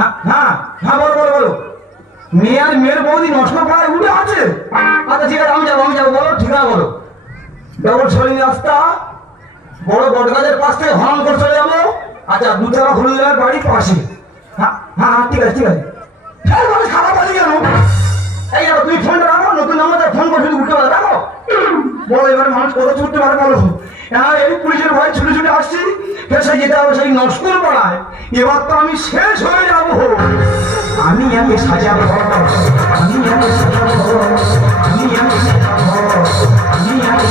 হ্যাঁ হ্যাঁ হ্যাঁ, বলো বলো বলো। মেয়ের মেয়ের বৌদি নষ্ট করার উঠে আছে। আচ্ছা ঠিক আছে, আমি যাবো বলো, ঠিক আছে বলো। ডবল সরি রাস্তা, বড় বটগাছের পাশ থেকে হরণ করে চলে যাবো। আচ্ছা, দুতলা হলুদের বাড়ি পাশে। হ্যাঁ হ্যাঁ হ্যাঁ, ঠিক আছে ঠিক আছে। হ্যাঁ বলে খারাপ বলি কেন? এই যাবো, তুমি ফোনটা রাখো, নতুন নাম্বার ফোন করে শুধু উঠতে পারো, রাখো। বলো এবারে মানুষ কত ছুটতে পারে বলো। হ্যাঁ, এই পুলিশের ভয় ছুটে ছুটে আসছি, ফেসে যেতে হবে সেই নস্কর পাড়ায়। এবার তো আমি শেষ হয়ে যাবো। আমি একে সাজাবো, আমি একে সাজাবো, আমি একে সাজাবো, আমি একে